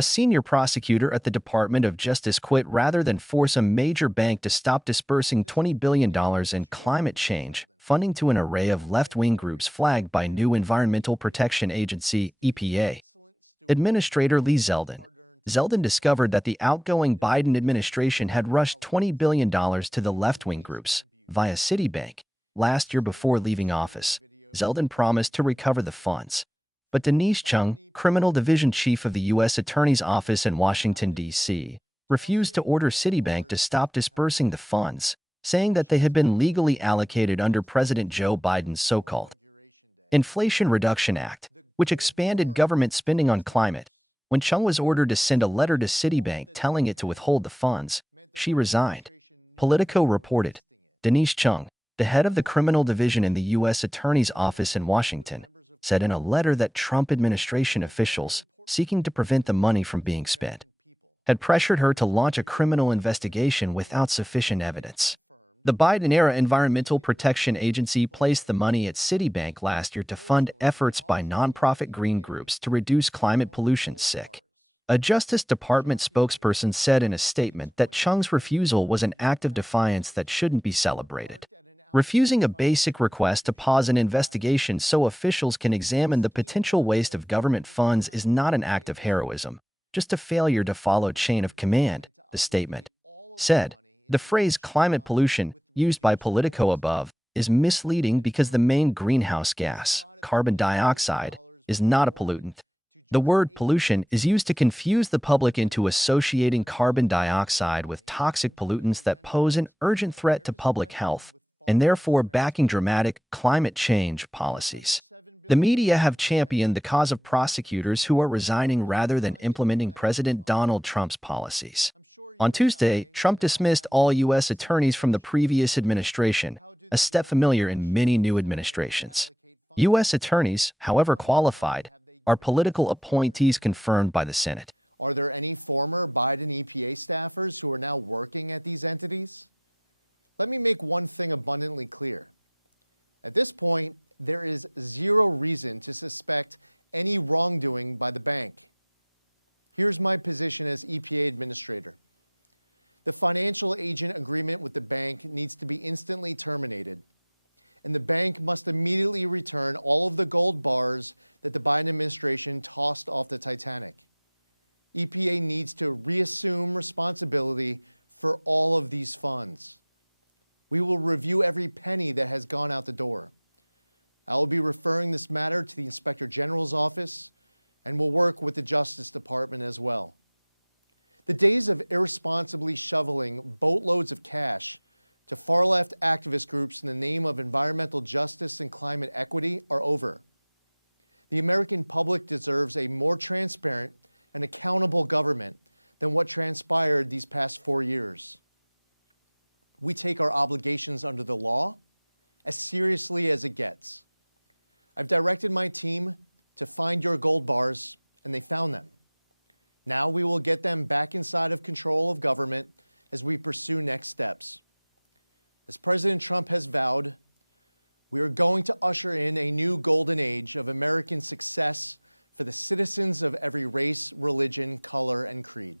A senior prosecutor at the Department of Justice quit rather than force a major bank to stop disbursing $20 billion in climate change funding to an array of left-wing groups flagged by new Environmental Protection Agency (EPA) Administrator Lee Zeldin. Zeldin discovered that the outgoing Biden administration had rushed $20 billion to the left-wing groups via Citibank last year before leaving office. Zeldin promised to recover the funds. But Denise Cheung, criminal division chief of the U.S. Attorney's Office in Washington, D.C., refused to order Citibank to stop disbursing the funds, saying that they had been legally allocated under President Joe Biden's so-called Inflation Reduction Act, which expanded government spending on climate. When Cheung was ordered to send a letter to Citibank telling it to withhold the funds, she resigned. Politico reported. Denise Cheung, the head of the criminal division in the U.S. Attorney's Office in Washington, said in a letter that Trump administration officials, seeking to prevent the money from being spent, had pressured her to launch a criminal investigation without sufficient evidence. The Biden-era Environmental Protection Agency placed the money at Citibank last year to fund efforts by nonprofit green groups to reduce climate pollution. A Justice Department spokesperson said in a statement that Cheung's refusal was an act of defiance that shouldn't be celebrated. Refusing a basic request to pause an investigation so officials can examine the potential waste of government funds is not an act of heroism, just a failure to follow chain of command, the statement said. The phrase climate pollution, used by Politico above, is misleading because the main greenhouse gas, carbon dioxide, is not a pollutant. The word pollution is used to confuse the public into associating carbon dioxide with toxic pollutants that pose an urgent threat to public health, and therefore backing dramatic climate change policies. The media have championed the cause of prosecutors who are resigning rather than implementing President Donald Trump's policies. On Tuesday, Trump dismissed all U.S. attorneys from the previous administration, a step familiar in many new administrations. U.S. attorneys, however qualified, are political appointees confirmed by the Senate. Are there any former Biden EPA staffers who are now working at these entities? Let me make one thing abundantly clear. At this point, there is zero reason to suspect any wrongdoing by the bank. Here's my position as EPA Administrator. The financial agent agreement with the bank needs to be instantly terminated, and the bank must immediately return all of the gold bars that the Biden administration tossed off the Titanic. EPA needs to reassume responsibility for all of these funds. We will review every penny that has gone out the door. I will be referring this matter to the Inspector General's office and will work with the Justice Department as well. The days of irresponsibly shoveling boatloads of cash to far-left activist groups in the name of environmental justice and climate equity are over. The American public deserves a more transparent and accountable government than what transpired these past 4 years. We take our obligations under the law as seriously as it gets. I've directed my team to find your gold bars, and they found them. Now we will get them back inside of control of government as we pursue next steps. As President Trump has vowed, we are going to usher in a new golden age of American success for the citizens of every race, religion, color, and creed.